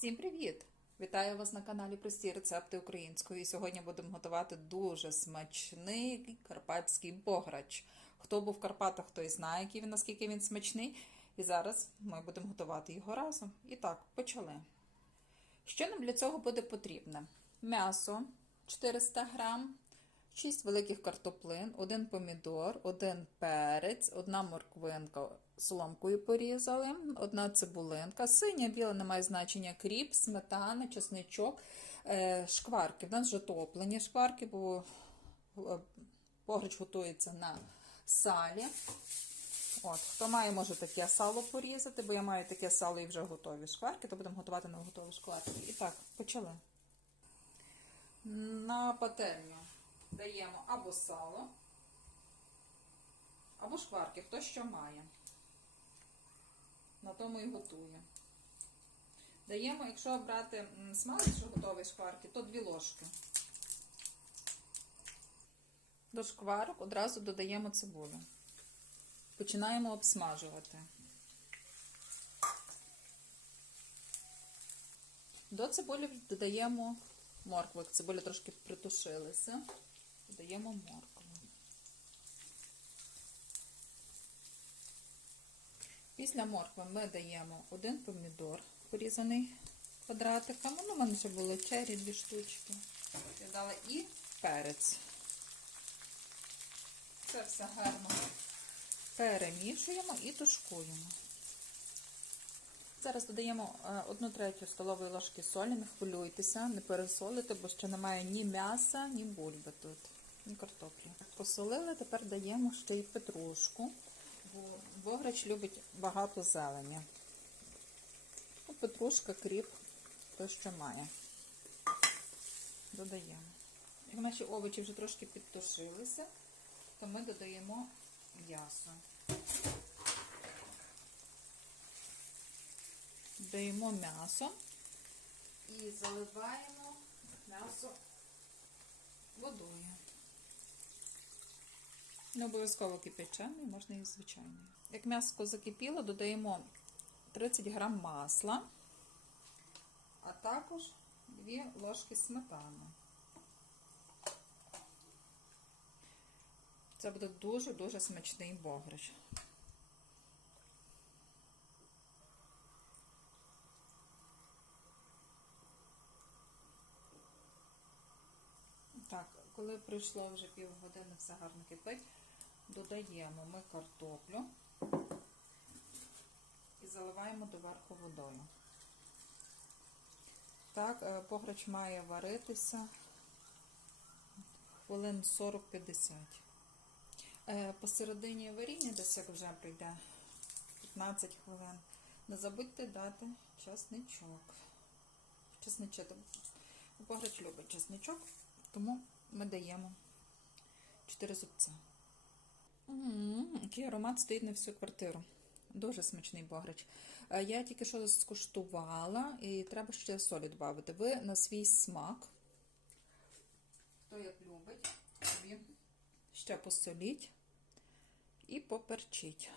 Всім привіт! Вітаю вас на каналі Прості рецепти української. Сьогодні будемо готувати дуже смачний карпатський бограч. Хто був в Карпатах, той знає, який він, наскільки він смачний. І зараз ми будемо готувати його разом. І так, почали. Що нам для цього буде потрібно? М'ясо 400 грам, 6 великих картоплин, 1 помідор, 1 перець, 1 морквинка соломкою порізали, 1 цибулинка, синя, біла, немає значення, кріп, сметана, чесничок, е, шкварки. В нас вже топлені шкварки, бо е, погрич готується на салі. От, Хто має, може таке сало порізати, бо я маю таке сало і вже готові шкварки, то будемо готувати на готові шкварки. І так, почали. На пательню даємо або сало, або шкварки, хто що має. На тому і готує. Даємо, якщо брати смалець, що готовий шкварки, то 2 ложки. До шкварок одразу додаємо цибулю. Починаємо обсмажувати. До цибулі додаємо моркву. Цибуля трошки притушилася. Додаємо моркву. Після моркви ми даємо один помідор, порізаний квадратиками. Ну, у мене ще було чері, дві штучки. Я і перець. Це все гарно перемішуємо і тушкуємо. Зараз додаємо 1 третю столової ложки солі, не хвилюйтеся, не пересолите, бо ще немає ні м'яса, ні бульби тут, картоплі. Посолили, тепер даємо ще й петрушку, бо бограч любить багато зелені. Ну, Петрушка, кріп, то що має. Додаємо. Як наші овочі вже трошки підтушилися, то ми додаємо м'ясо. Даємо м'ясо і заливаємо м'ясо водою. Не обов'язково кипяченою, можна і звичайною. Як м'ясо закипіло, додаємо 30 грам масла, а також 2 ложки сметани. Це буде дуже-дуже смачний богрич. Так, коли пройшло вже півгодини, все гарно кипить, додаємо ми картоплю і заливаємо доверху водою. Так, пограч має варитися хвилин 40-50. Посередині варіння, десь як вже прийде 15 хвилин. Не забудьте дати часничок. Часничок. Пограч любить часничок, тому ми даємо 4 зубця. Який аромат стоїть на всю квартиру. Дуже смачний бограч. Я тільки що скуштувала і треба ще солі додати. Ви на свій смак, хто як любить, собі ще посоліть і поперчіть.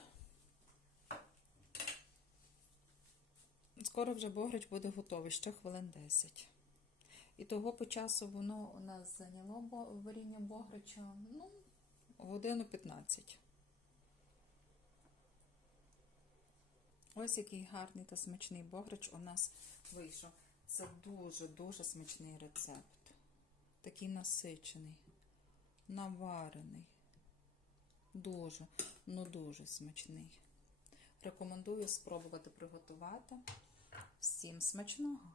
Скоро вже бограч буде готовий, ще хвилин 10. І того по часу воно у нас зайняло варіння бограча, ну, годину 15. Ось який гарний та смачний бограч у нас вийшов. Це дуже-дуже смачний рецепт. Такий насичений, наварений. Дуже, ну дуже смачний. Рекомендую спробувати приготувати. Всім смачного!